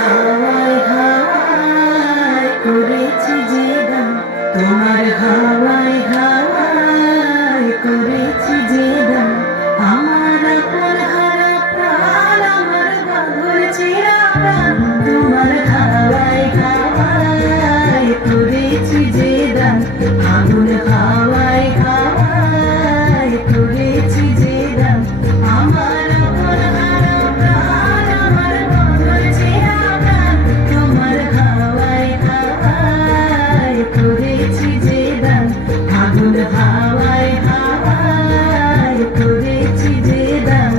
হাওয়ায় হাওয়ায় করেছি যে গান, তোমার হাওয়ায় হাওয়ায় করেছি যে গান, আমার আপন হারা প্রাণ, আমার বাঁধন ছেঁড়া প্রাণ, তোমার হাওয়ায় হাওয়ায় করেছি যে গান, আগুন হাওয়ায় হাওয়ায় করেছি যে গান, আমার আপন হারা প্রাণ, আমার বাঁধন ছেঁড়া প্রাণ, তোমার হাওয়ায় হাওয়ায় করেছি যে গান, আগুন হাওয়ায় হাওয়ায় করেছি যে গান।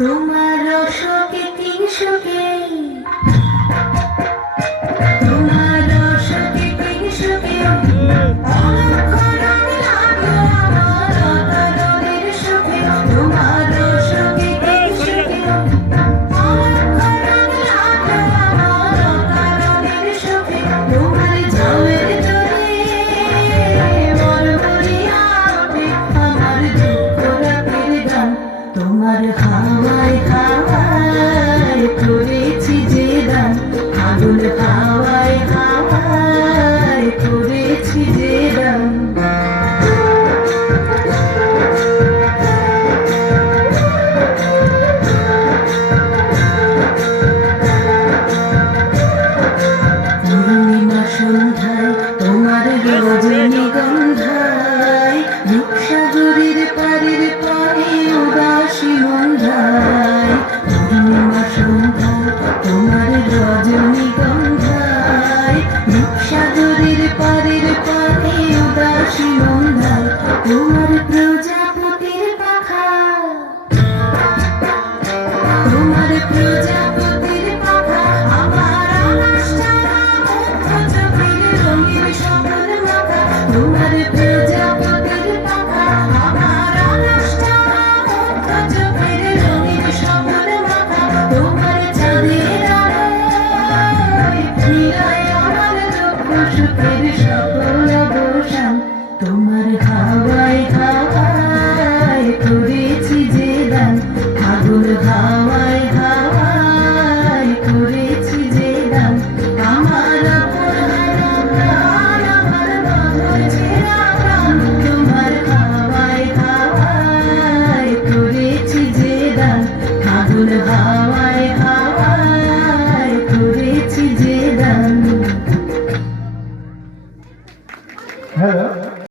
তোমার রসকে কিংসকে, তোমার রসকে কিংসকে অলক্ষণ লাগলো আমার অকারণের সুখে, তোমার রসকে কিংসকে অলক্ষণ লাগলো আমার অকারণের সুখে, তোমার ঝামের জলে মন ভরিয়া ওঠে আমার দুঃখ রাতের গান, তোমার হাওয়ায় হাওয়ায় করেছি যে গান, আগুন হাওয়ায় হাওয়ায় করেছি যে গান। পূর্ণিমা সন্ধ্যায় তোমার রজনীগন্ধায়, রূপসাগরের পারের পারে উদাসী মন্ধায়, পূর্ণিমা সন্ধ্যায় তোমার রজনীগন্ধায়, রূপসাগরের পারের পারে উদাসী মন্ধায়, তোমার প্রজাপতির পাখা, তোমার প্রজাপতির পাখা, আমার আকাশছাড়া মুগ্ধ চোখের রঙিন স্বপ্ন মাখা, তোমার প্রজাপতির পাখা, আমার আকাশছাড়া মুগ্ধ চোখের রঙিন স্বপ্ন মাখা, তোমার চাঁদের আলোয় ফিরায় আমার দুঃখ সুখের সকল অবসান, তোমার হাওয়ায় হাওয়ায় করেছি যে গান, আগুন হাওয়ায় হাওয়ায় করেছি যে গান, আমার আপন হারা প্রাণ, আমার বাঁধন ছেঁড়া প্রাণ, তোমার হাওয়ায় হাওয়ায় করেছি যে গান, আগুন হাওয়ায় হাওয়ায় করেছি যে গান। হ্যালো।